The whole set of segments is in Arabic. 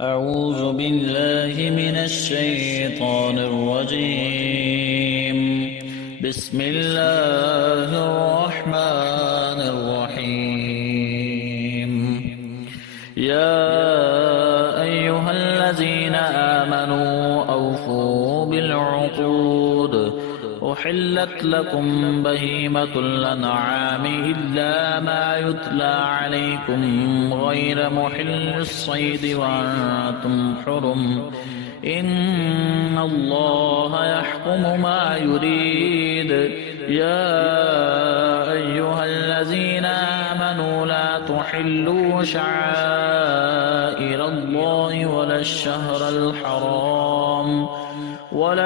أعوذ بالله من الشيطان الرجيم. بسم الله الرحمن الرحيم. يا أيها الذين آمنوا أوفوا بالعقود. أحلت لكم بهيمة الأنعام إلا ما يتلى عليكم غير محل الصيد وأنتم حرم. إن الله يحكم ما يريد. يا أيها الذين آمنوا لا تحلوا شعائر الله ولا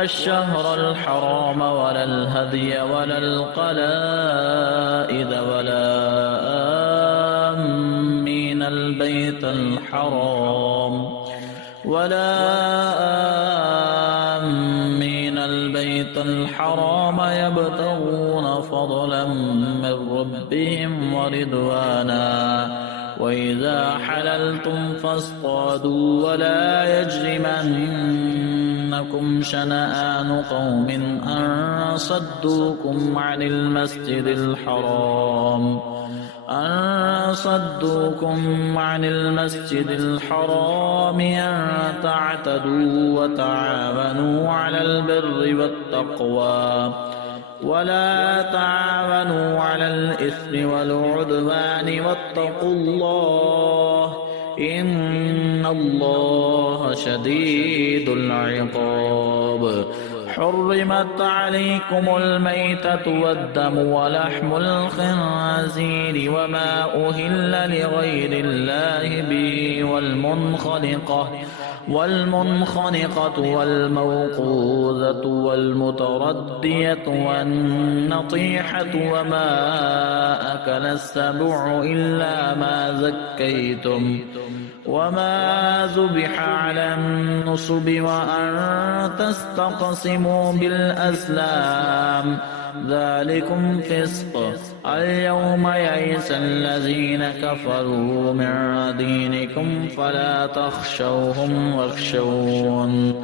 الشهر الحرام ولا الهدي ولا القلائد ولا آمين البيت الحرام يبتغون فضلا من ربهم ورضوانا. وإذا حللتم فاصطادوا ولا يجرمنكم شنآن قوم أن صدوكم عن المسجد الحرام أن تعتدوا. وتعاونوا على البر والتقوى ولا تعاونوا على الإثم والعدوان واتقوا الله إن الله شديد العقاب. حرمت عليكم الميتة والدم ولحم الخنزير وما أهل لغير الله به والمنخنقة والموقوذة والمتردية والنطيحة وما أكل السبع إلا ما زكيتم وما ذبح على النصب وأن تستقسموا بالأزلام ذلكم فسق. اليوم يئس الذين كفروا من دينكم فلا تخشوهم واخشون.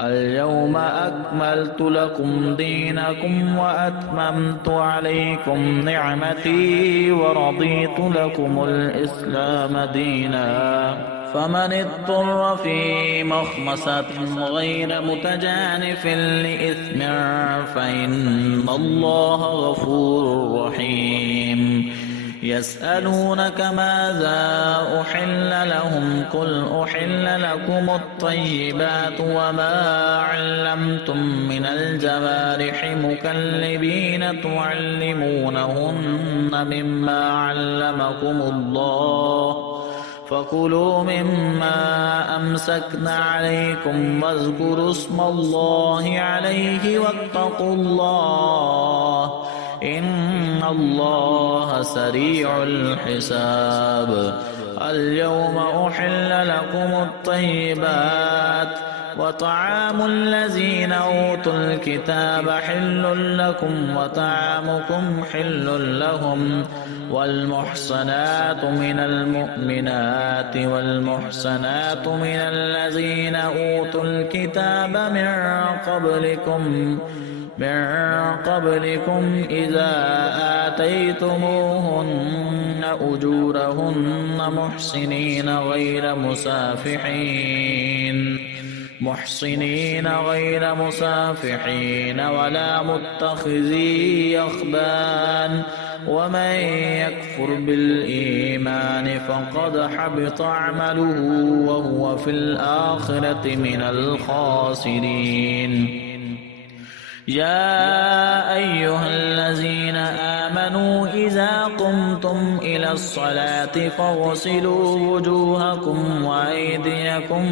اليوم أكملت لكم دينكم وأتممت عليكم نعمتي ورضيت لكم الإسلام دينا. فمن اضطر في مخمصة غير متجانف لإثم فإن الله غفور رحيم. يسألونك ماذا أحل لهم قل أحل لكم الطيبات وما علمتم من الجوارح مكلبين تعلمونهن مما علمكم الله فكلوا مما أمسكن عليكم واذكروا اسم الله عليه واتقوا الله إن الله سريع الحساب. اليوم أحل لكم الطيبات وطعام الذين أوتوا الكتاب حل لكم وطعامكم حل لهم. والمحصنات من المؤمنات والمحصنات من الذين أوتوا الكتاب من قبلكم إذا آتيتموهن أجورهن محصنين غير مسافحين ولا متخذي أخدان. ومن يكفر بالإيمان فقد حبط عمله وهو في الآخرة من الخاسرين. يا أيها الذين آمنوا إذا قمتم إلى الصلاة فاغسلوا وجوهكم وأيديكم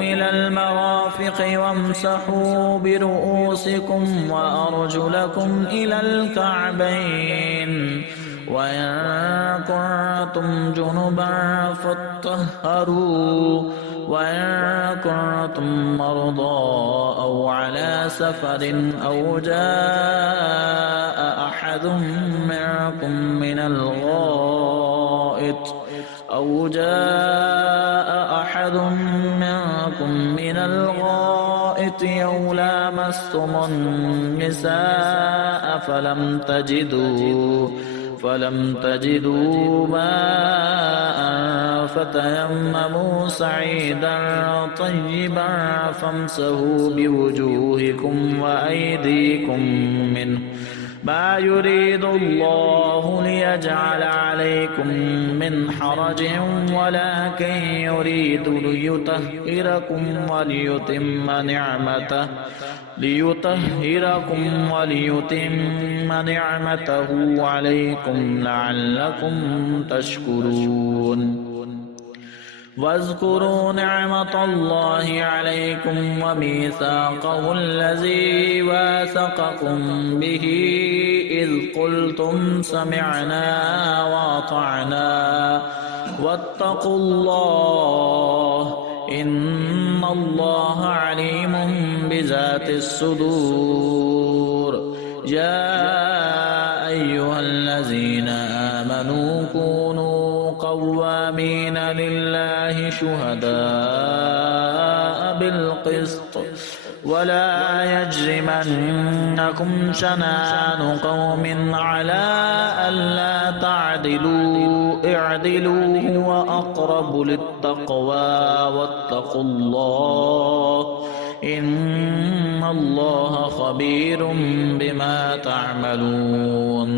إلى المرافق وامسحوا برؤوسكم وأرجلكم إلى الكعبين وإن كنتم جنبا فاطهروا وإن كنتم مرضى أو على سفر أو جاء أحد منكم من الغائط أو جاء أحد منكم من الغائط أو لامستم النساء فلم تجدوا ماء فتيمموا صعيدا طيبا فامسحوا بوجوهكم وأيديكم منه ما يريد الله ليجعل عليكم من حرج ولكن يريد ليطهركم وليتم نعمته عليكم لعلكم تشكرون واذكروا نعمة الله عليكم وميثاقه الذي واثقكم به إذ قلتم سمعنا وأطعنا واتقوا الله إن الله عليم بذات الصدور يا أيها الذين آمنوا كونوا قوامين لله شهداء بالقسط ولا يجرمنكم شنآن قوم على ألا تعدلوا اعدلوا هو أقرب للتقوى واتقوا الله إن الله خبير بما تعملون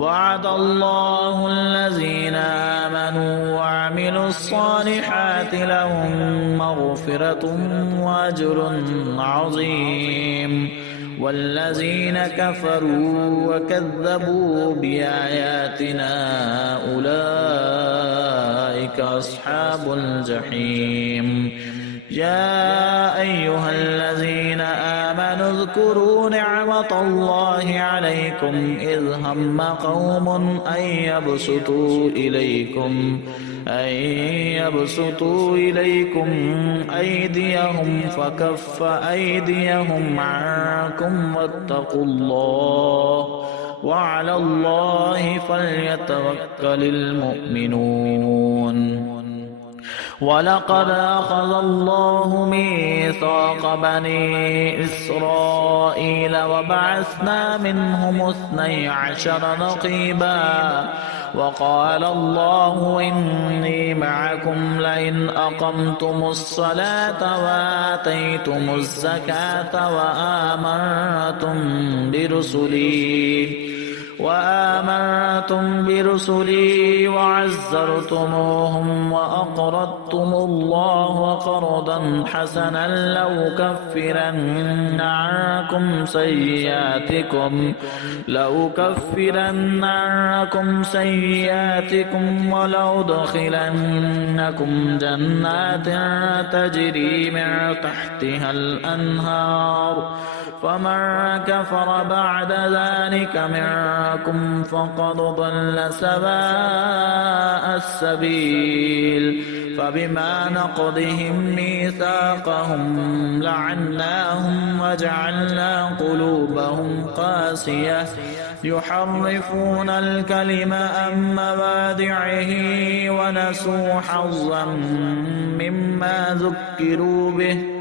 وعد الله الذين آمنوا وعملوا الصالحات لهم مغفرة وأجر عظيم والذين كفروا وكذبوا بآياتنا أولئك أصحاب الجحيم يا أيها الذين آمنوا اذكروا نعمة الله عليكم إذ هم قوم أن يبسطوا إليكم أيديهم فكف أيديهم عنكم واتقوا الله وعلى الله فليتوكل المؤمنون ولقد أخذ الله ميثاق بني إسرائيل وبعثنا منهم 12 نقيبا وقال الله إني معكم لئن أقمتم الصلاة وآتيتم الزكاة وآمنتم برسلي وعزرتموهم وأقرضتم الله قرضا حسنا لأكفرن عنكم سيئاتكم ولأدخلنكم جنات تجري من تحتها الأنهار فمن كفر بعد ذلك منكم فقد ضل سواء السبيل فبما نقضهم ميثاقهم لعناهم وجعلنا قلوبهم قاسية يحرفون الكلم عن مواضعه ونسوا حظا مما ذكروا به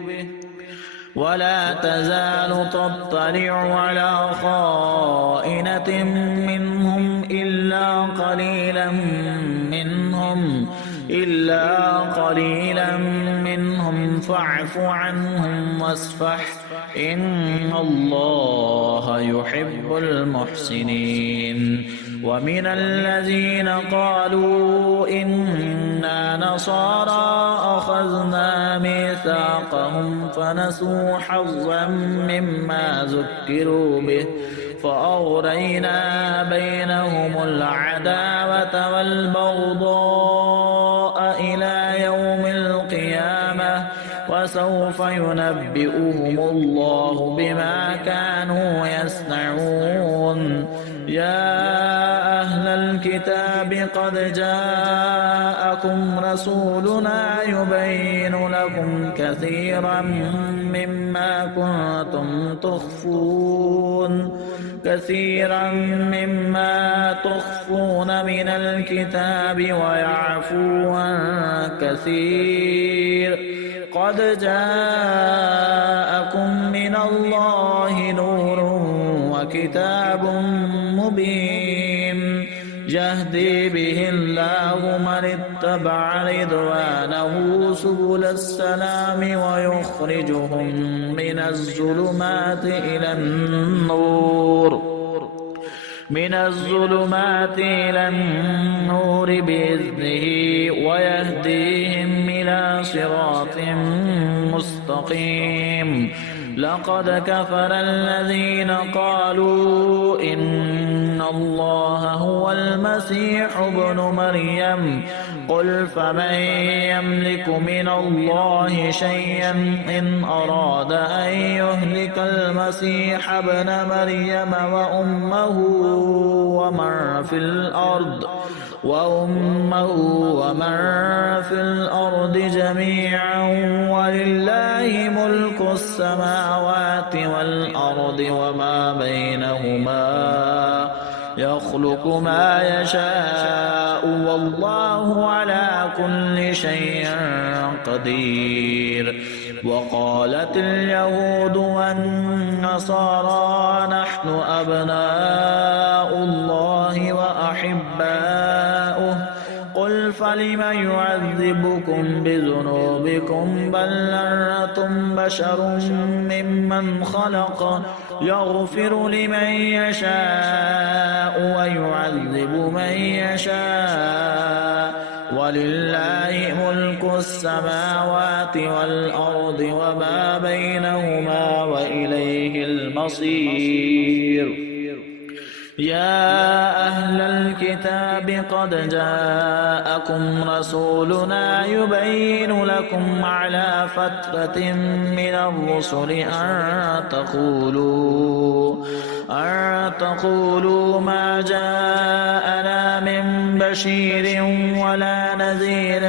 ولا تزال تطلع على خائنة منهم إلا قليلا منهم فاعف عنهم واصفح إن الله يحب المحسنين ومن الذين قالوا إنا نصارى أخذنا ميثاقهم فنسوا حظا مما ذكروا به فأغرينا بينهم العداوة والبغضاء إلى يوم القيامة وسوف ينبئهم الله بما كانوا يصنعون يا أهل الكتاب قد جاءكم رسولنا يبين لكم كثيرا مما كنتم تخفون كثيرا مما تخفون من الكتاب ويعفو عن كثير. قد جاءكم من الله نور وكتاب مبين يهدي به الله من اتبع رضوانه سبل السلام ويخرجهم من الظلمات إلى النور بإذنه ويهديهم إلى صراط مستقيم. لقد كفر الذين قالوا إن الله هو المسيح ابن مريم. قل فمن يملك من الله شيئا إن أراد أن يهلك المسيح ابن مريم وأمه ومن في الأرض جميعا ولله ملك السماوات والأرض وما بينهما يخلق ما يشاء والله على كل شيء قدير. وقالت اليهود والنصارى نحن أبناء الله وأحباؤه. قل فلم يعذبكم بذنوبكم بل أنتم بشر ممن خلق يغفر لمن يشاء ويعذب من يشاء ولله ملك السماوات والأرض وما بينهما وإليه المصير. يا أهل الكتاب قد جاءكم رسولنا يبين لكم على فترة من الرسل أن تقولوا ما جاءنا من بشير ولا نذير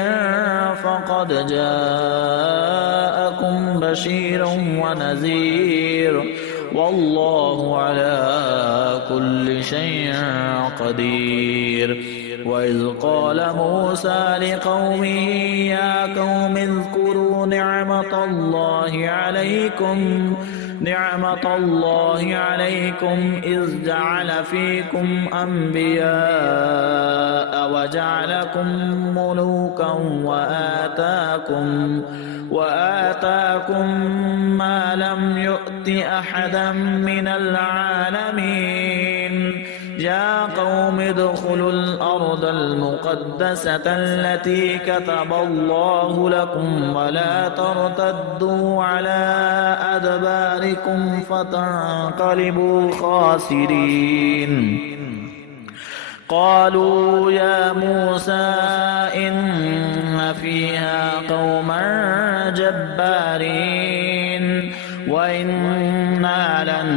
فقد جاءكم بشير ونذير والله على كل شيء قدير. وإذ قال موسى لقومه يا قوم اذكروا نعمة الله عليكم إذ جعل فيكم أنبياء وجعلكم ملوكا وآتاكم ما لم يؤت أحدا من العالمين. يا قوم ادخلوا الأرض المقدسة التي كتب الله لكم ولا ترتدوا على أدباركم فتنقلبوا خاسرين. قالوا يا موسى إن فيها قوما جبارين وإنا لن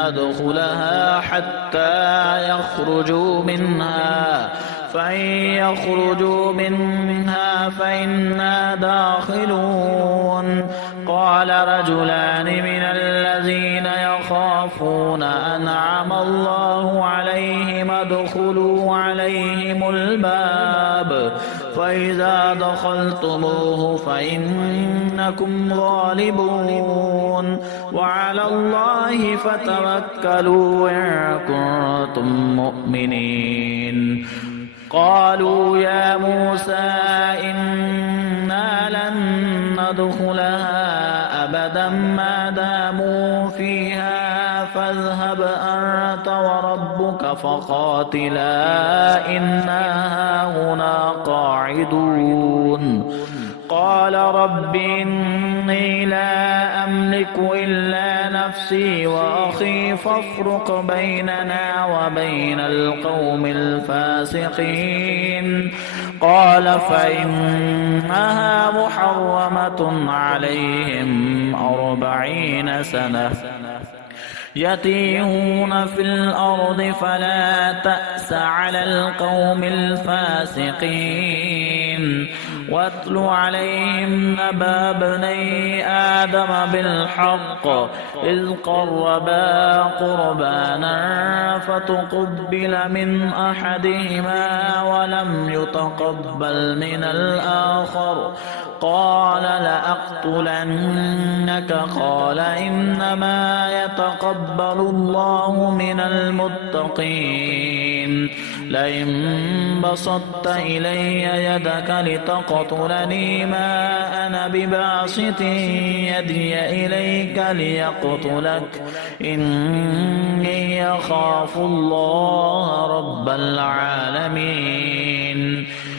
ندخلها حتى يخرجوا منها فإن يخرجوا منها فإنا داخلون. قال رجلان من الذين يخافون أنعم الله عليهم ادخلوا عليهم الباب فإذا دخلتموه فإنكم غالبون وعلى الله فتوكلوا إن كنتم مؤمنين. قالوا يا موسى إنا لن ندخلها أبدا ما داموا فيها فاذهب أنت وربك فقاتلا إنا هنا قاعدون. قال رب إني لا أملك إلا نفسي وأخي فافرق بيننا وبين القوم الفاسقين. قال فإنها محرمة عليهم 40 سنة يتيهون في الأرض فلا تأس على القوم الفاسقين. واتل عليهم نبأ ابني آدم بالحق إذ قربا قربانا فتقبل من أحدهما ولم يتقبل من الآخر قال لأقتلنك قال إنما يتقبل الله من المتقين لئن بسطت إلي يدك لتقتلني ما أنا بباسط يدي إليك ليقتلك إني أخاف الله رب العالمين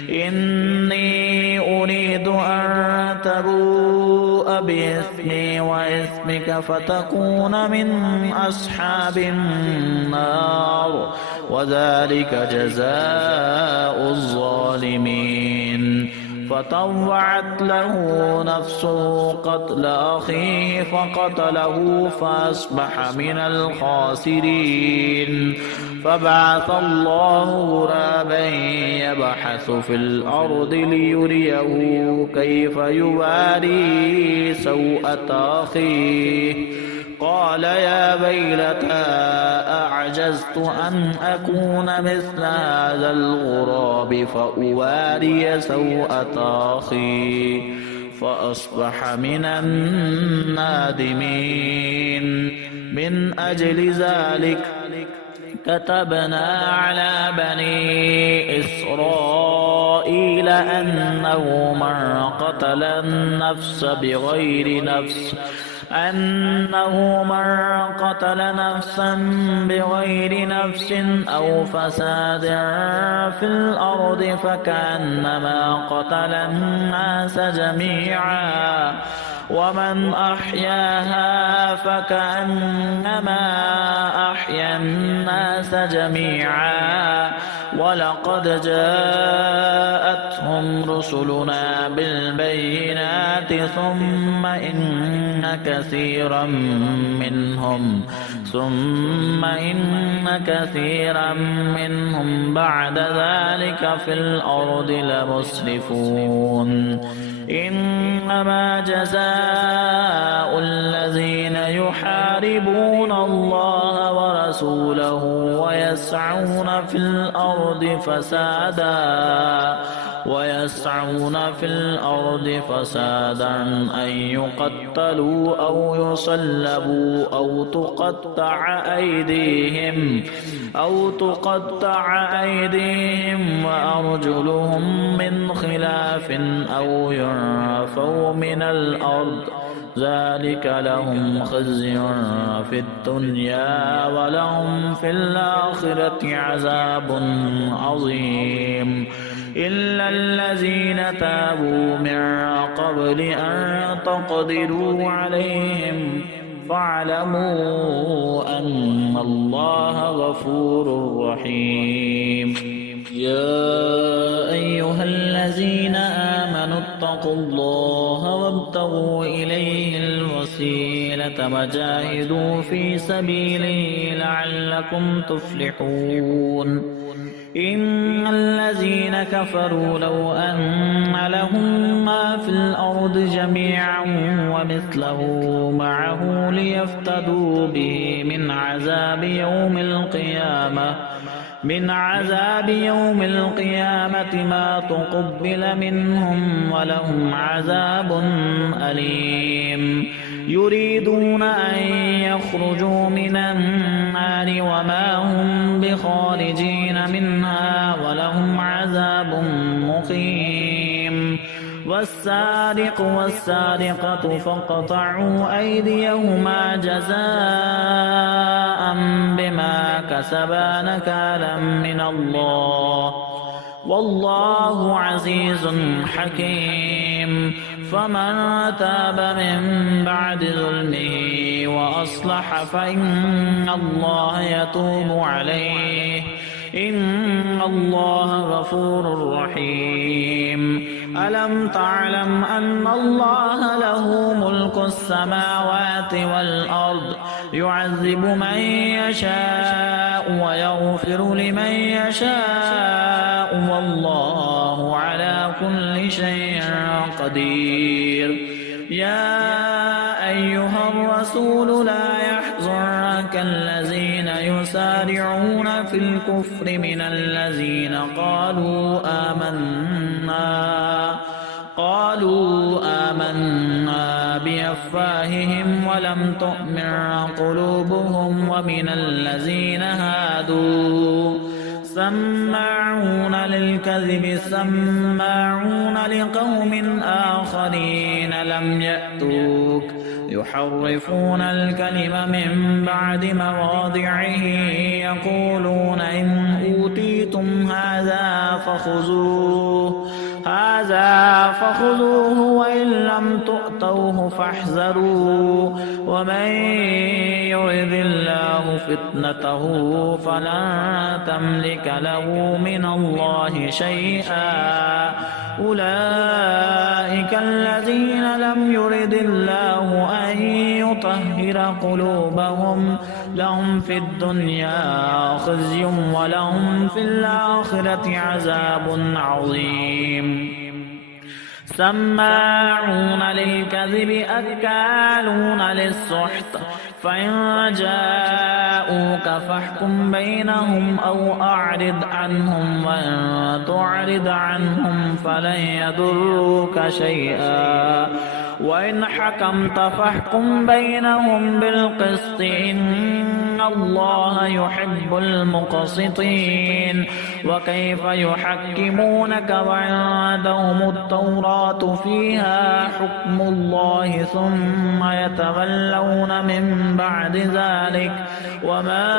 إني أريد أن تبوء بإثمي وإثمك فتكون من أصحاب النار وذلك جزاء الظالمين فطوعت له نفسه قتل أخيه فقتله فأصبح من الخاسرين فبعث الله غرابا يبحث في الأرض ليريه كيف يواري سوءة أخيه قال يا ويلتى أعجزت أن أكون مثل هذا الغراب فأواري سوءة أخي فأصبح من النادمين من أجل ذلك كتبنا على بني إسرائيل أنه من قتل النفس بغير نفس أو فساد في الأرض فكأنما قتل الناس جميعا ومن أحياها فكأنما أحيا الناس جميعا ولقد جاءتهم رسلنا بالبينات ثم إن كثيرا منهم بعد ذلك في الأرض لمسرفون إنما جزاء الذين يحاربون الله ورسوله ويسعون في الأرض فسادا أن يقتلوا أو يصلبوا أو تقطع أيديهم وأرجلهم من خلاف أو ينفوا من الأرض ذلك لهم خزي في الدنيا ولهم في الآخرة عذاب عظيم إلا الذين تابوا من قبل أن تقدروا عليهم فاعلموا أن الله غفور رحيم يا أيها الذين آمنوا اتقوا الله وابتغوا إليه الوسيلة وجاهدوا في سبيله لعلكم تفلحون إن الذين كفروا لو أن لهم ما في الأرض جميعا ومثله معه ليفتدوا به من عذاب يوم القيامة ما تقبل منهم ولهم عذاب أليم يريدون أن يخرجوا من النار وما هم بخارجين منها ولهم عذاب مقيم والسارق والسارقة فاقطعوا أيديهما جزاء بما كسبا نكالا من الله والله عزيز حكيم فمن تاب من بعد ظلمه وأصلح فإن الله يتوب عليه إن الله غفور رحيم ألم تعلم أن الله له ملك السماوات والأرض يعذب من يشاء ويغفر لمن يشاء والله على كل كل شيء قدير. يا أيها الرسول لا يحزنك الذين يسارعون في الكفر من الذين قالوا آمنا بأفواههم ولم تؤمن قلوبهم ومن الذين هادوا سماعون للكذب سماعون لقوم آخرين لم يأتوك يحرفون الكلم من بعد مواضعه يقولون إن أوتيتم هذا فخذوه وإن لم تؤتوه فاحذروا ومن يرد الله فتنته فلن تملك له من الله شيئا. أولئك الذين لم يرد الله أن يطهر قلوبهم لهم في الدنيا خزي ولهم في الآخرة عذاب عظيم. سماعون للكذب أكالون للسحت فإن جاءوك فاحكم بينهم أو أعرض عنهم وإن تعرض عنهم فلن يضروك شيئا وإن حكمت فاحكم بينهم بالقسط إن الله يحب المقسطين. وكيف يحكمونك وعندهم التوراة فيها حكم الله ثم يتولون من بعد ذلك وما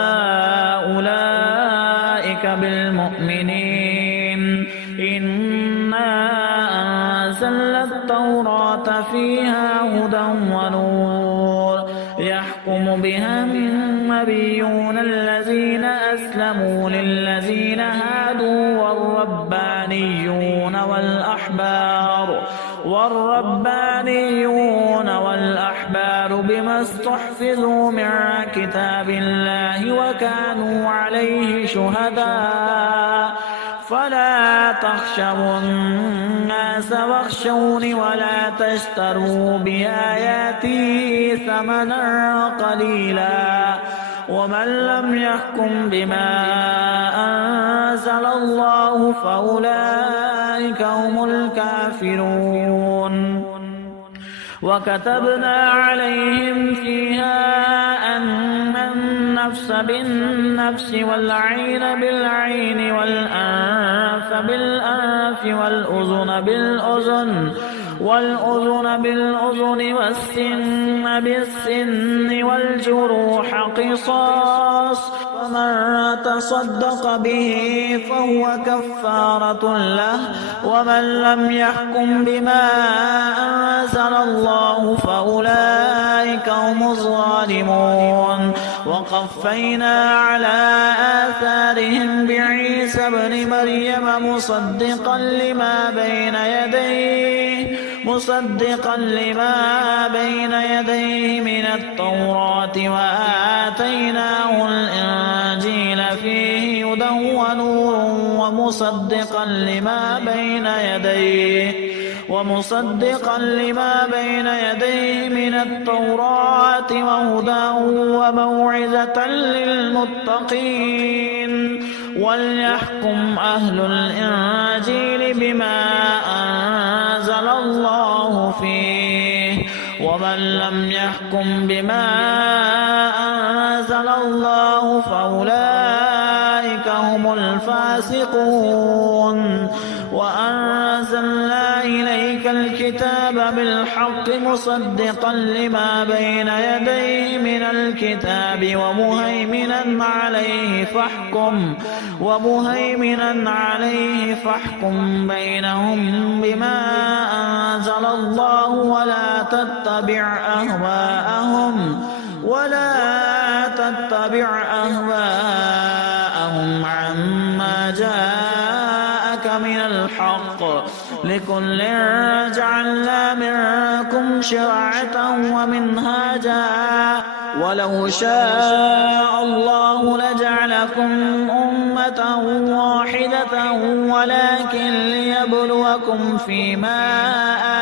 أولئك بالمؤمنين. إنا أنزلنا التوراة فيها هدى ونور يحكم بها النبيون الذين أسلموا للذين هادوا والربانيون والأحبار بما استحفظوا من كتاب الله وكانوا عليه شهداء. فلا تخشوا الناس واخشوني ولا تشتروا بآياتي ثمنا قليلا ومن لم يحكم بما أنزل الله فأولئك هم الكافرون. وكتبنا عليهم فيها أن النفس بالنفس والعين بالعين والأنف بالأنف والأذن بالأذن والسن بالسن والجروح قصاص ومن تصدق به فهو كفارة له ومن لم يحكم بما أنزل الله فأولئك هم الظالمون. وقفينا على آثارهم بعيسى ابن مريم مصدقا لما بين يديه من التوراة وآتيناه الإنجيل فيه هدى ونور ومصدقا لما بين يديه من التوراة وهدى وموعظة للمتقين. وليحكم أهل الإنجيل بما أنزل الله فيه ومن لم يحكم بما أنزل الله فأولئك هم الفاسقون. وأنزلنا إليك الكتاب بالحق مصدقا لما بين يديه من الكتاب ومهيمنا عليه فاحكم بينهم بما أنزل الله ولا تتبع أهواءهم عما جاءك من الحق. لكل جعلنا منكم شرعة ومنهاجا ولو شاء الله لجعلكم أمة واحدة ولكن خيركم فيما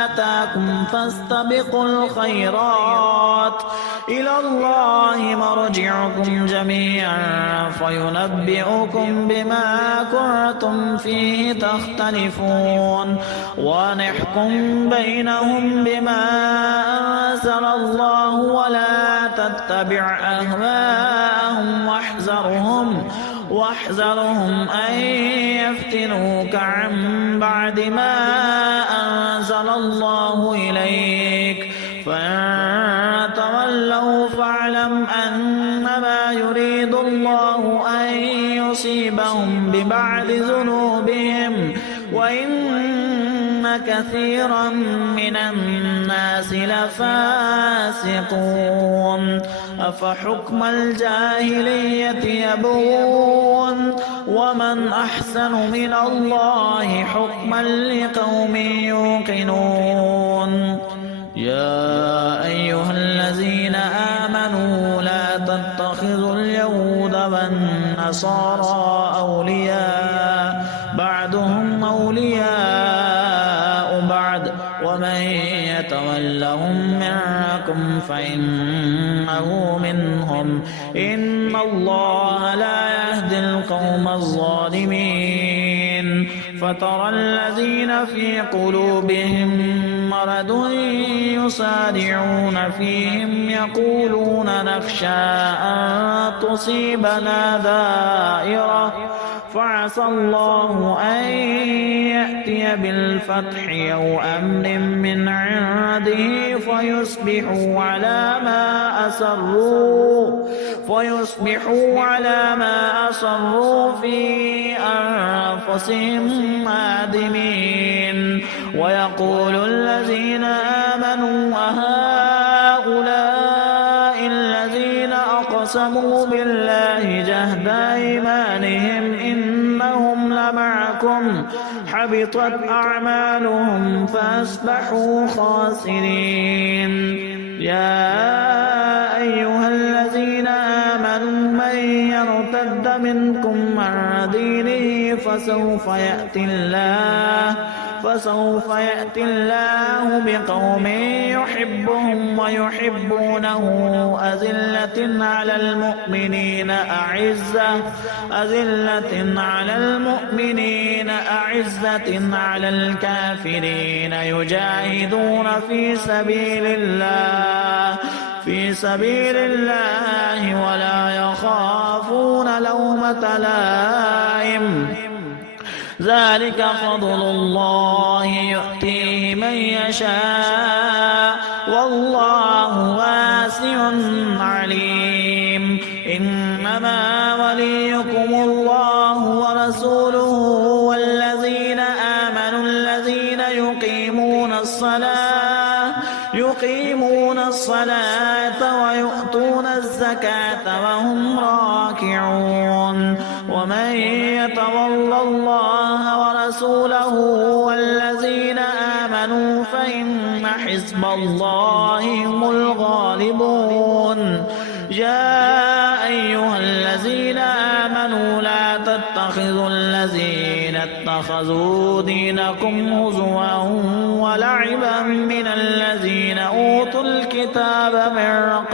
آتاكم فاستبقوا الخيرات إلى الله مرجعكم جميعا فينبئكم بما كنتم فيه تختلفون ونحكم بينهم بما أنزل الله ولا تتبع أهواءهم واحذرهم أن يفتنوك عن بعد ما أنزل الله إليك فإن تولوا فاعلم أنما يريد الله أن يصيبهم ببعض ذنوبهم وإن كثيرا من الناس لفاسقون أفحكم الجاهلية يبغون ومن أحسن من الله حكما لقوم يوقنون يا أيها الذين آمنوا لا تتخذوا اليهود والنصارى أولياء بعضهم أولياء بعض ومن يتولهم منكم فإنه منهم إن الله لا يهدي القوم الظالمين فترى الذين في قلوبهم مرض يسارعون فيهم يقولون نخشى أن تصيبنا دائرة فعسى الله أن يأتي بالفتح أو أمر من عنده فيصبحوا على ما أصروا في أنفسهم نادمين ويقول الذين آمنوا أهؤلاء الذين أقسموا بالله جهد أيمانهم إنهم لمعكم حبطت أعمالهم فأصبحوا خاسرين يا أيها الذين آمنوا من يرتد منكم عن دينه فسوف يأتي الله بقوم يحبهم ويحبونه أذلة على المؤمنين أعزة على الكافرين يجاهدون في سبيل الله ولا يخافون لومة لائم ذلك فضل الله يؤتيه من يشاء والله واسع عليم إنما وليكم الله ورسوله والذين آمنوا الذين يقيمون الصلاة ويؤتون الزكاة وهم راكعون ومن يتول الله ورسوله والذين آمنوا فإن حزب الله هم الغالبون يا أيها الذين آمنوا لا تتخذوا الذين اتخذوا دينكم هزوا ولعبا من الذين أوتوا الكتاب من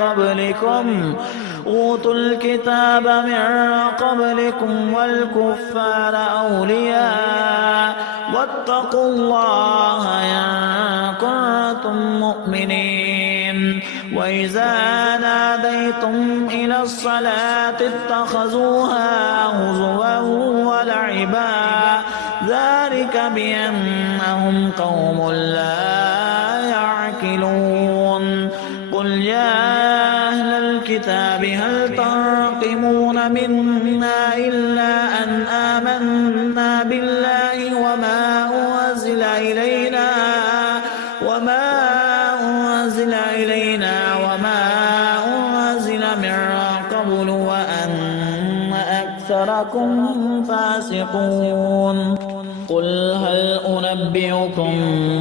قبلكم والكفار أولياء واتقوا الله إن كنتم مؤمنين وإذا ناديتم إلى الصلاة اتخذوها هزوا ولعبا ذلك بأنهم قوم لا يعقلون قل يا أهل الكتاب هل تنقمون منا إلا أن آمنا بالله وما أنزل إلينا وما أنزل من قبل وأن أكثركم فاسقون قل هل أنبئكم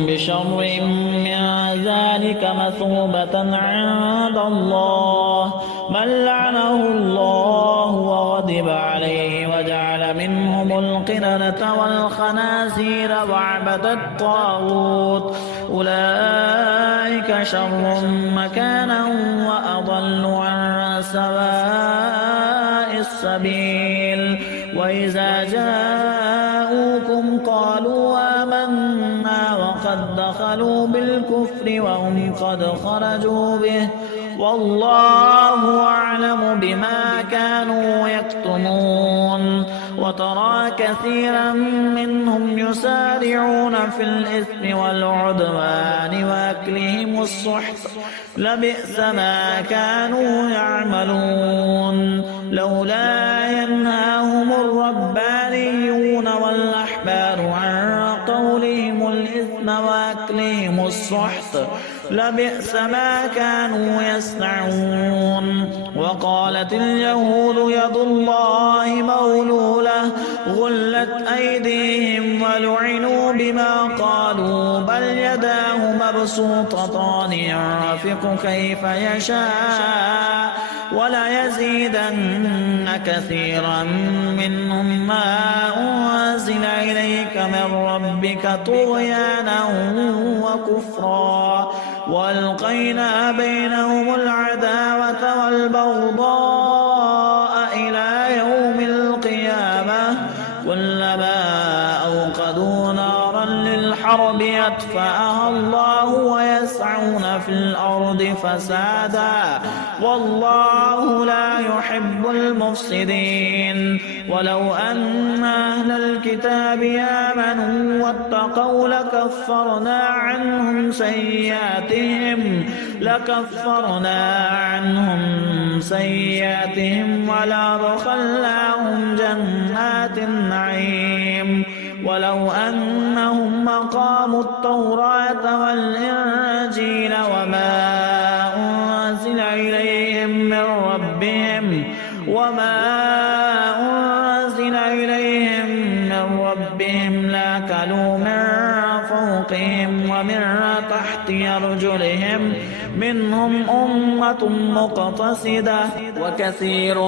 بشر من ذلك مثوبة عند الله من لعنه الله وغضب عليه وجعل منهم القردة والخنازير وعبد الطاغوت أولئك شر مكانا وأضل عن سواء السبيل وإذا جاءوكم قالوا آمنا وقد دخلوا بالكفر وهم قد خرجوا به والله أعلم بما كانوا يكتمون وترى كثيرا منهم يسارعون في الإثم والعدوان وأكلهم السحت لبئس ما كانوا يعملون لولا ينهاهم الربانيون والأحبار عن قولهم الإثم وأكلهم السحت لبئس ما كانوا يصنعون وقالت اليهود يد الله مغلولة غلت أيديهم ولعنوا بما قالوا بل يداه مبسوطتان ينفق كيف يشاء وليزيدن كثيرا منهم ما أنزل إليك من ربك طغيانا وكفرا وألقينا بينهم العداوة والبغضاء إلى يوم القيامة كلما أوقدوا نارا للحرب يطفأها الله ويسعون في الأرض فسادا والله لا يحب المفسدين ولو أن أهل الكتاب آمنوا واتقوا لكفرنا عنهم سيئاتهم ولأدخلناهم جنات النعيم ولو أنهم أقاموا التوراة والإنجيل وما أنزل إليهم من ربهم لأكلوا من فوقهم ومن تحت أرجلهم منهم أمة مقتصدة وكثير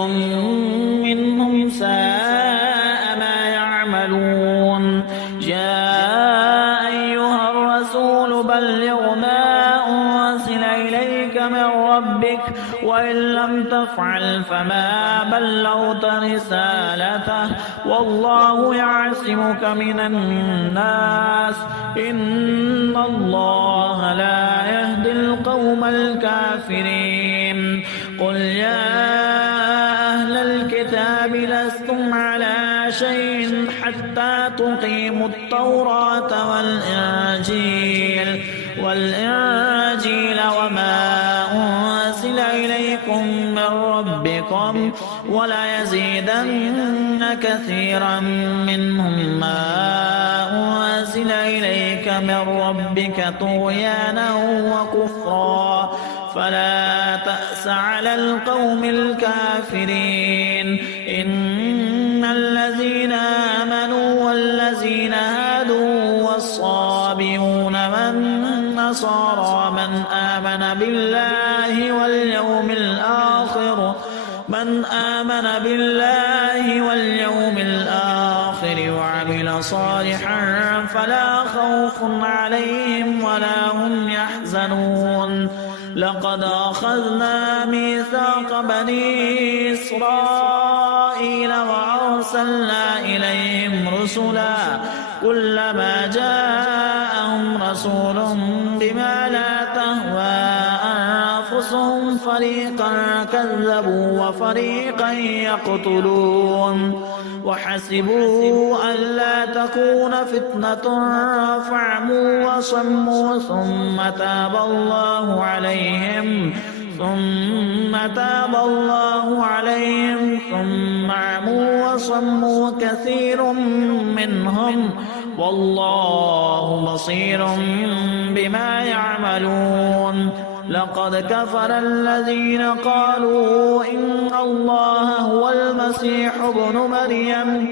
منهم ساء ما يعملون يا أيها الرسول بلغ ما أنزل إليك من ربك وإن لم تفعل فما بلغت رسالته والله يعصمك من الناس إن الله لا يهدي القوم الكافرين قل يا أهل الكتاب لستم على شيء حتى تقيموا التوراة والإنجيل وما أنزل إليكم من ربكم وليزيدن كثيرا منهم ما أنزل إليك من ربك طغيانا وكفرا فلا تأس على القوم الكافرين إن الذين آمنوا والذين هادوا والصابئون والنصارى من آمن بالله واليوم الآخر وعمل صالحا فلا خوف عليهم ولا هم يحزنون لقد أخذنا ميثاق بني إسرائيل وأرسلنا إليهم رسلا كلما جاءهم رسول بما لا تهوى أنفسهم فريقا كذبوا وفريقا يقتلون وحسبوا ألا تكون فتنة فعموا وصموا ثم تاب الله عليهم ثم عموا وصموا كثير منهم والله بصير بما يعملون لقد كفر الذين قالوا إن الله هو المسيح ابن مريم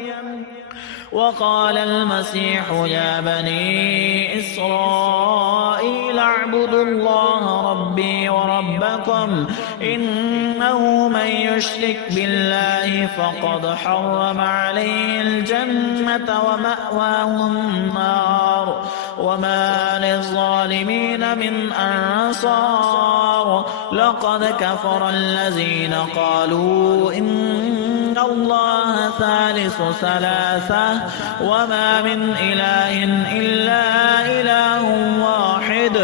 وقال المسيح يا بني إسرائيل اعبدوا الله ربي وربكم إنه إنه من يشرك بالله فقد حرم عليه الجنة ومأواه النار وما للظالمين من أنصار. لقد كفر الذين قالوا إن الله ثالث ثلاثة وما من إله إلا إله واحد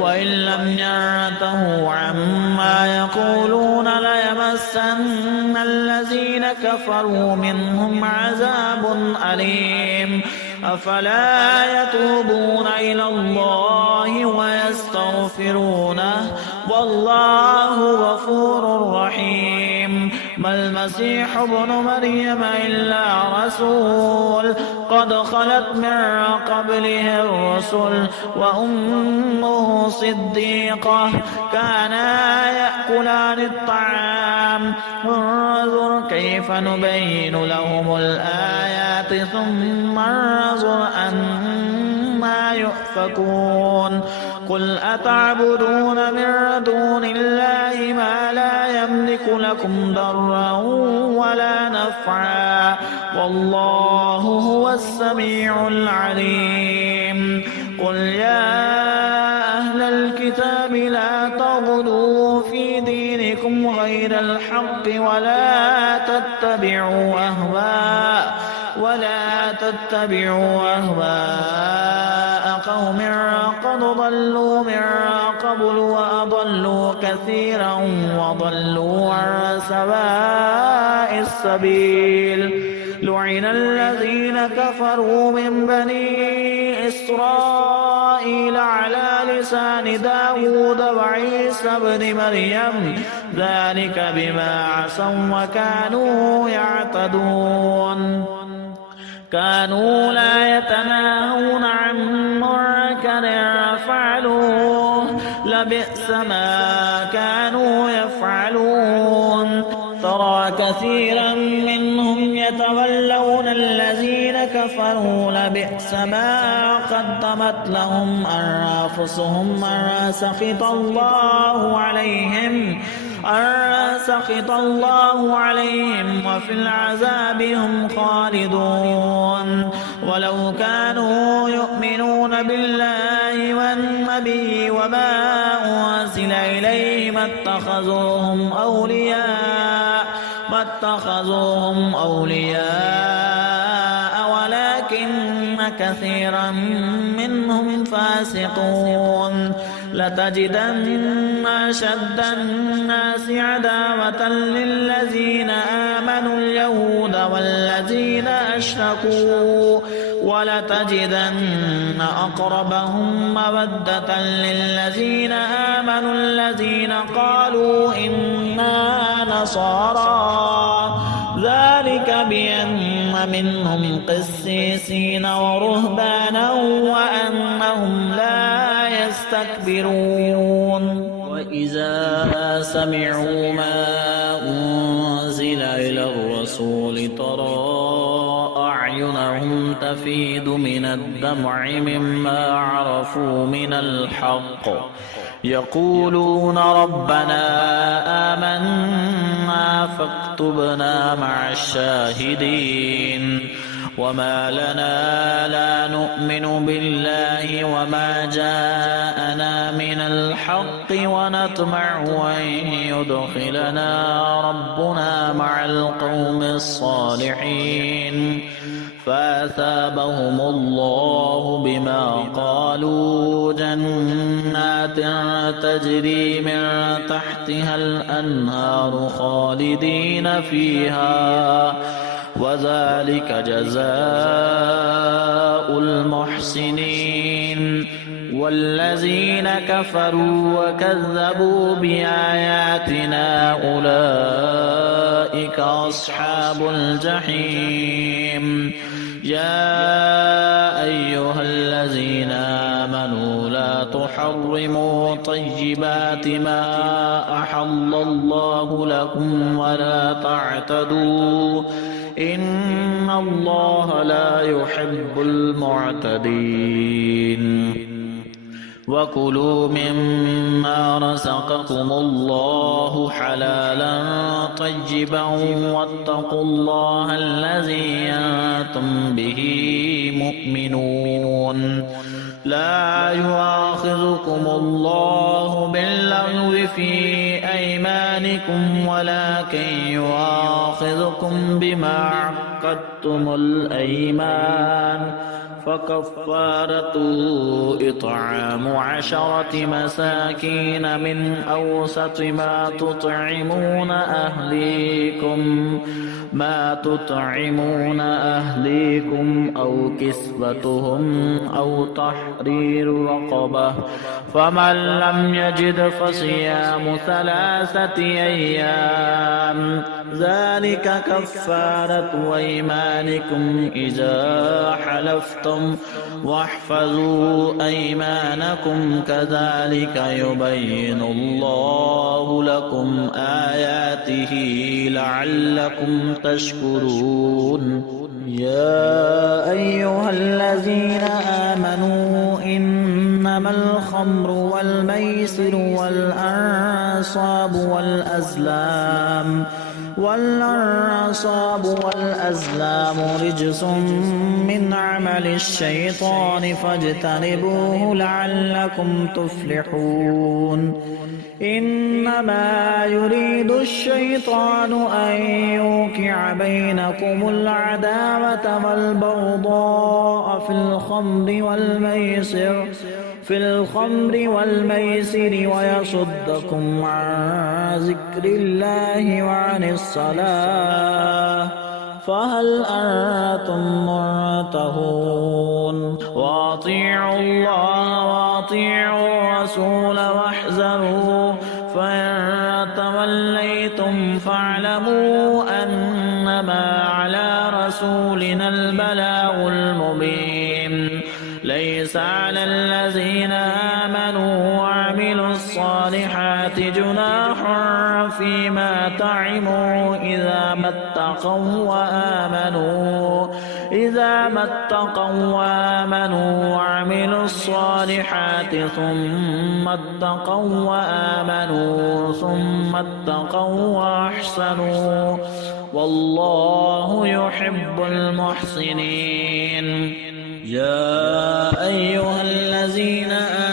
وإن لم ينتهوا عما يقولون ليمسن الذين كفروا منهم عذاب أليم. أفلا يتوبون إلى الله ويستغفرونه والله غفور رحيم. ما المسيح ابن مريم إلا رسول قد خلت من قبله الرسل وأمه صديقة كانا يأكلان الطعام انظر كيف نبين لهم الآيات ثم انظر أنى يؤفكون. قل أتعبدون من دون الله ما لا يملك لكم ضرا ولا نفعا والله هو السميع العليم. قل يا أهل الكتاب لا تغلوا في دينكم غير الحق ولا تتبعوا أهواء قوم قد ضلوا من قبل وأضلوا كثيرا وضلوا عن سواء السبيل. لعن الذين كفروا من بني إسرائيل على لسان داود وعيسى بن مريم ذلك بما عصوا وكانوا يعتدون. كانوا لا يتناهون عن منكر فعلوه لبئس ما كانوا يفعلون. ترى كثيرا منهم يتولون الذين كفروا لبئس ما قدمت لهم أنفسهم أن سخط الله عليهم وفي العذاب هم خالدون. ولو كانوا يؤمنون بالله والنبي وما أنزل إليه ما اتخذوهم أولياء ولكن كثيرا منهم فاسقون. لتجدن أشد الناس عداوة للذين آمنوا اليهود والذين أشركوا ولتجدن أقربهم مودة للذين آمنوا الذين قالوا إنا نصارى ذلك بأن منهم قسيسين ورهبانا وأنهم لا يستكبرون. وإذا سمعوا ما أنزل إلى الرسول ترى أعينهم تفيض من الدمع مما عرفوا من الحق يقولون ربنا آمنا فاكتبنا مع الشاهدين. وما لنا لا نؤمن بالله وما جاءنا من الحق ونطمع أن يدخلنا ربنا مع القوم الصالحين فأثابهم الله بما قالوا جنات تجري من تحتها الأنهار خالدين فيها وذلك جزاء المحسنين. والذين كفروا وكذبوا بآياتنا أولئك أصحاب الجحيم. يا أيها الذين آمنوا لا تحرموا طيبات ما أحل الله لكم ولا تعتدوا إن الله لا يحب المعتدين. وكلوا مما رزقكم الله حلالا طيبا واتقوا الله الذي أنتم به مؤمنون. لا يؤاخذكم الله باللغو في أيمانكم ولكن يؤاخذكم بما عقدتم الأيمان، فكفارته إطعام 10 مساكين من أوسط ما تطعمون أهليكم أو كسوتهم أو تحرير رقبة، فمن لم يجد فصيام 3 أيام، ذلك كفارة أيمانكم إذا حلفتم، واحفظوا أيمانكم، كذلك يبين الله لكم آياته لعلكم تشكرون. يا أيها الذين آمنوا إنما الخمر والميسر والأنصاب والأزلام رجس من عمل الشيطان فاجتنبوه لعلكم تفلحون. إنما يريد الشيطان أن يوقع بينكم العداوة والبغضاء في الخمر والميسر ويصدكم عن ذكر الله وعن الصلاة، فهل أنتم منتهون؟ وأطيعوا الله وأطيعوا الرسول واحذروا، فإن توليتم فاعلموا أنما على رسولنا البلاغ المبين. ليس على الذين آمنوا وعملوا الصالحات جناح فيما طعموا إذا ما اتقوا وآمنوا وعملوا الصالحات ثم اتقوا وأحسنوا، والله يحب المحسنين. يا أيها الذين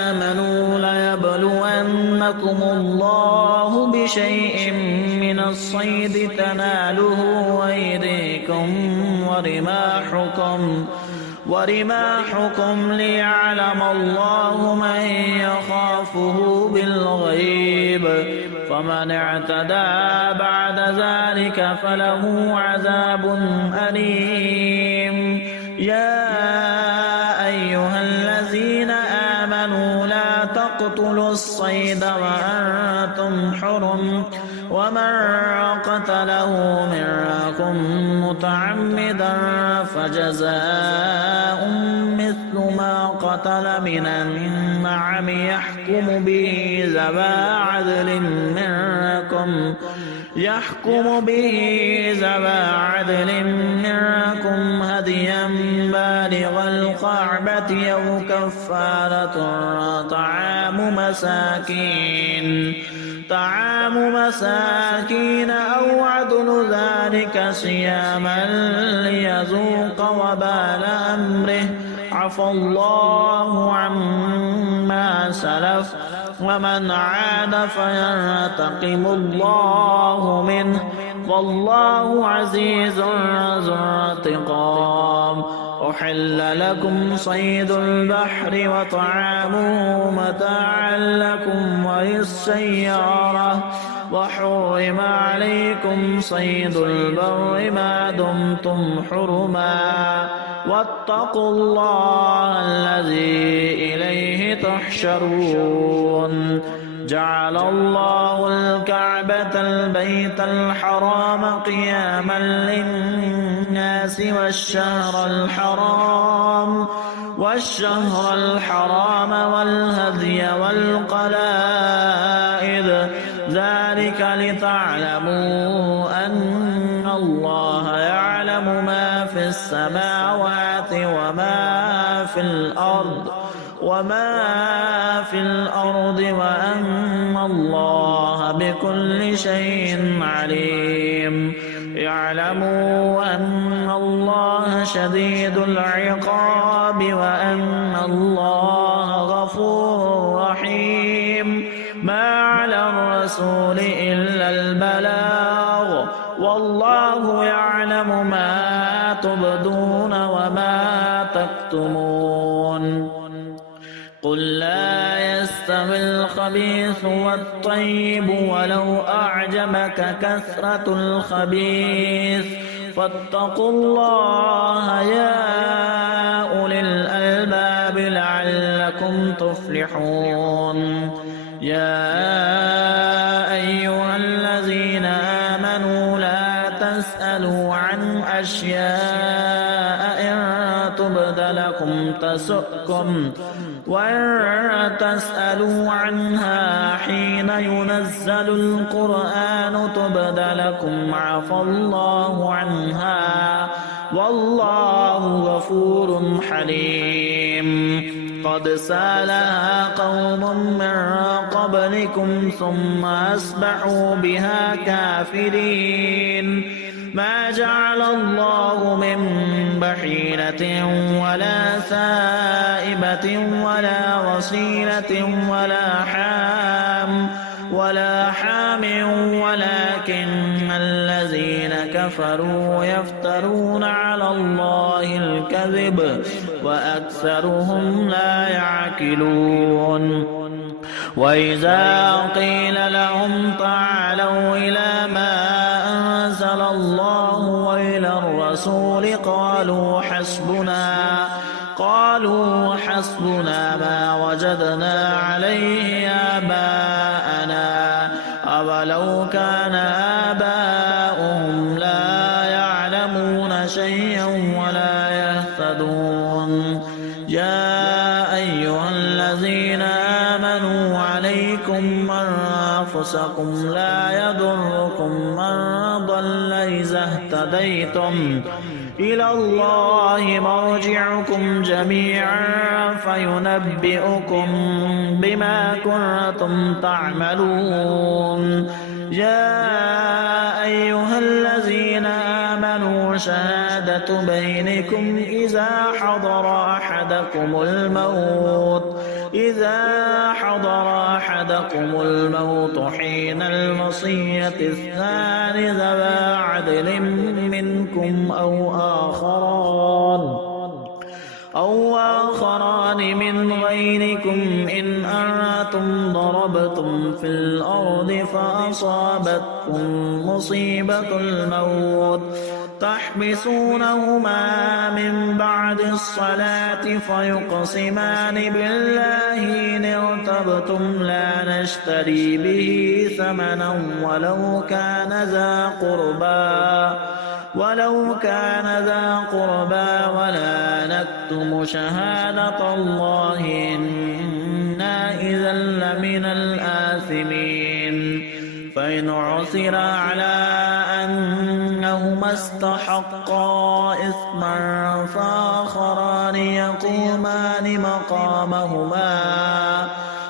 آمنوا ليبلونكم الله بشيء من الصيد تناله أيديكم ورماحكم ليعلم الله من يخافه بالغيب، فمن اعتدى بعد ذلك فله عذاب أليم. يا أيها الذين آمنوا لا تقتلوا الصيد وأنتم حرم، ومن قتله منكم متعمدا فجزاء مثل ما قتل من النعم يحكم به ذوى عدل منكم هديا بالغ الكعبة أو كفارة طعام مساكين أو عدل ذلك صياما ليذوق وبال أمره، عفى الله عما سلف، ومن عاد فينتقم الله منه، والله عزيز ذو انتقام. أحل لكم صيد البحر وطعامه متاعا لكم وللسيارة، وحرم عليكم صيد البر ما دمتم حرما، واتقوا الله الذي إليه تحشرون. جعل الله الكعبة البيت الحرام قياما للناس والشهر الحرام والهدي والقلائد، ذلك لتعلموا أن الله يعلم ما في السماوات وما وما في الأرض وأن الله بكل شيء عليم. اعلموا أن الله شديد العقاب وأن الله غفور رحيم. ما على الرسول إلا البلاغ، والله يعلم ما تبدون وما تكتمون. قل لا يستوي الخبيث والطيب ولو أعجبك كثرة الخبيث، فاتقوا الله يا أولي الألباب لعلكم تفلحون. يا أيها الذين آمنوا لا تسألوا عن أشياء إن تبد لكم تسؤكم، وإن تسألوا عنها حين ينزل القرآن تبد لكم عفى الله عنها، والله غفور حليم. قد سألها قوم من قبلكم ثم أصبحوا بها كافرين. ما جعل الله من بحيرة ولا سائبة ولا وصيلة ولا حام ولكن الذين كفروا يفترون على الله الكذب وأكثرهم لا يعقلون. وإذا قيل لهم تعالوا إلى ما أنزل الله وإلى الرسول قالوا حسبنا ما وجدنا عليه آباءنا أولو كان آباؤهم لا يعلمون شيئا ولا يهتدون. يا أيها الذين آمنوا عليكم أنفسكم لا يضركم من ضل إذا اهتديتم، إلى الله مرجعكم جميعا فينبئكم بما كنتم تعملون. يا أيها الذين آمنوا شهادة بينكم إذا حضر أحدكم الموت حين الوصية اثنان ذوى عدل منكم أو آخران من غيركم إن أنتم ضربتم في الأرض فأصابتكم مصيبة الموت تحبسونهما من بعد الصلاة فيقسمان بالله إن ارتبتم لا نشتري به ثمنا ولو كان ذا قربى ولا نكتم شهادة الله إنا إذا لمن الآثمين. فإن عثر على أنهما استحقا إثما فآخران يقومان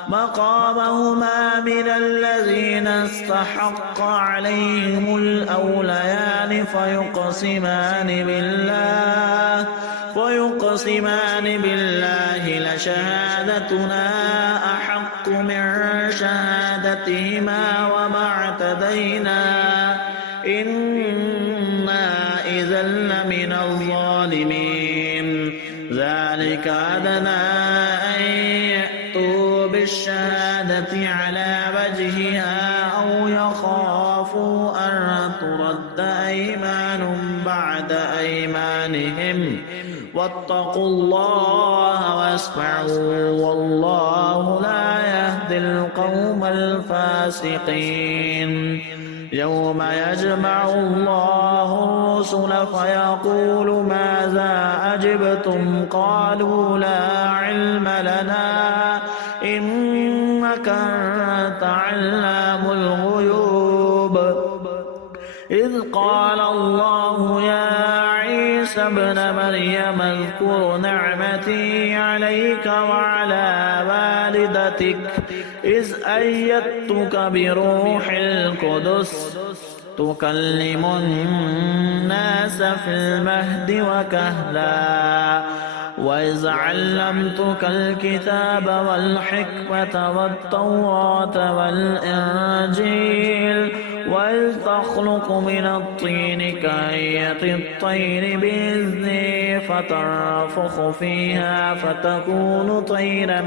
مقامهما من الذين استحق عليهم الأوليان فيقسمان بالله لشهادتنا أحق من شهادتهما وما اعتدينا إنا إذا لمن الظالمين. ذلك أدنى أن يأتوا بالشهادة على وجهها أو يخافوا أن ترد أيمان بعد أيمانهم واتقوا الله واسمعوا والله لا يهدي القوم الفاسقين. يوم يجمع الله الرسل فيقول ماذا أجبتم قالوا لا علم لنا إنك أنت علام الغيوب. إذ قال الله يا عيسى ابن مريم اذكر نعمتي عليك وعلى مائدتك إذ أيدتك بروح القدس تكلم الناس في المهد وكهلا وإذ علمتك الكتاب والحكمة والتوراة والإنجيل وإذ تخلق من الطين كهيئة الطير بإذني فتنفخ فيها فتكون طيرا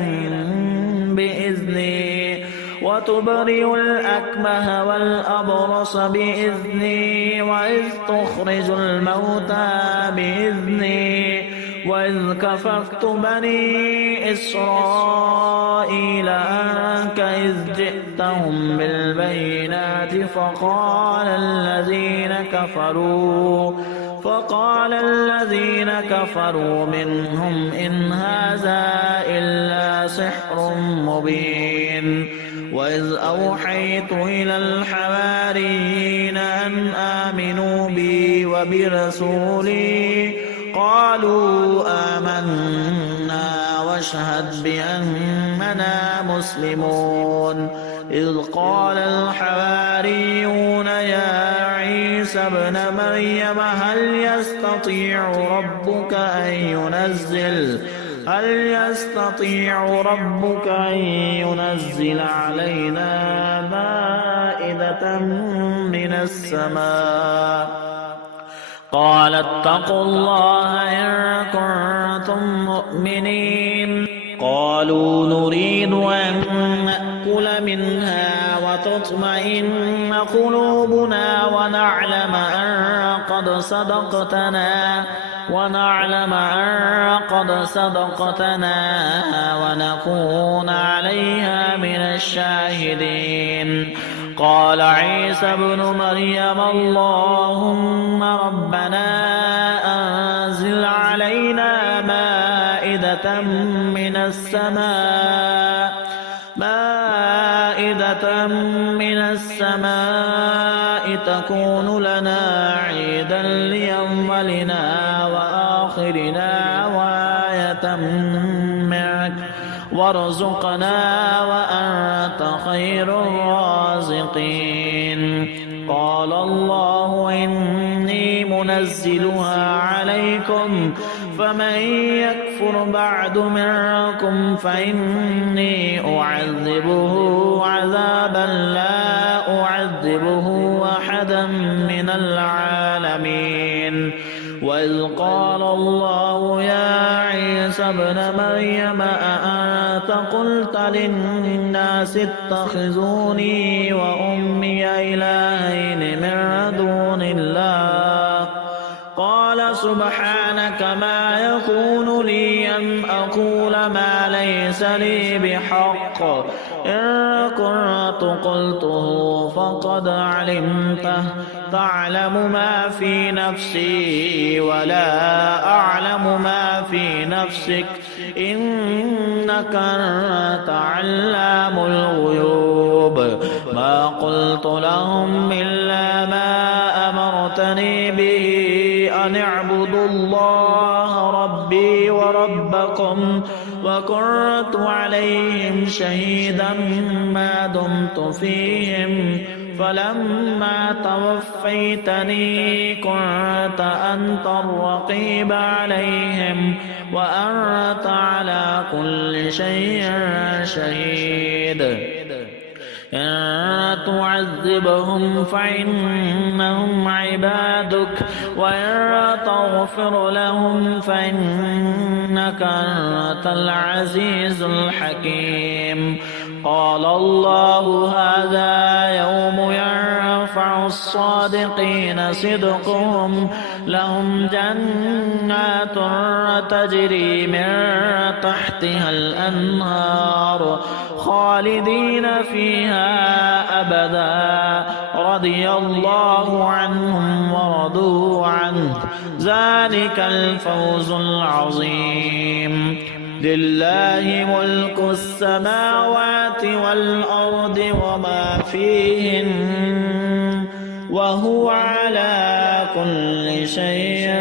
بإذني وتبرئ الأكمه والأبرص بإذني وإذ تخرج الموتى بإذني وإذ كففت بني إسرائيل عنك إذ جئتهم بالبينات فقال الذين كفروا منهم إن هذا إلا سحر مبين وإذ أوحيت إلى الحواريين أن آمنوا بي وبرسولي قالوا آمنا واشهد بأننا مسلمون إذ قال الحواريون يا عيسى ابن مريم هل يستطيع ربك أن ينزل علينا مائدة من السماء قال اتقوا الله إن كنتم مؤمنين قالوا نريد أن نأكل منها وتطمئن قلوبنا ونعلم أن قد صدقتنا ونكون عليها من الشاهدين قال عيسى ابن مريم اللهم ربنا أنزل علينا مائدة من السماء تكون لنا عيدا لأولنا وآخرنا وآية منك وارزقنا وأنت خير الرازقين قال الله إني منزلها عليكم فمن يكفر بعد منكم فإني أعذبه عذابا لا أعذبه أحدا من العالمين وإذ قال الله يا عيسى ابن مريم أأنت قلت للناس اتخذوني وأمي إلهين من دون الله قال سبحانك ما يكون لي أن أقول ما ليس لي بحق إن كنت قلته فقد علمته تعلم ما في نفسي ولا أعلم ما في نفسك إنك أنت علام الغيوب ما قلت لهم إلا ما أمرتني به أن اعبدوا الله ربي وربكم وكنت عليهم شهيدا ما دمت فيهم فلما توفيتني كنت أنت الرقيب عليهم وأنت على كل شيء شهيد إن تعذبهم فإنهم عبادك وإن تغفر لهم فإنك أنت العزيز الحكيم قال الله هذا يوم ينفع الصادقين صدقهم لهم جنات تجري من تحتها الأنهار خالدين فيها أبدا رضي الله عنهم ورضوا عنه ذلك الفوز العظيم لله ملك السماوات والأرض وما فيهن وهو على كل شيء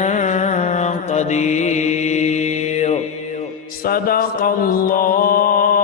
قدير صدق الله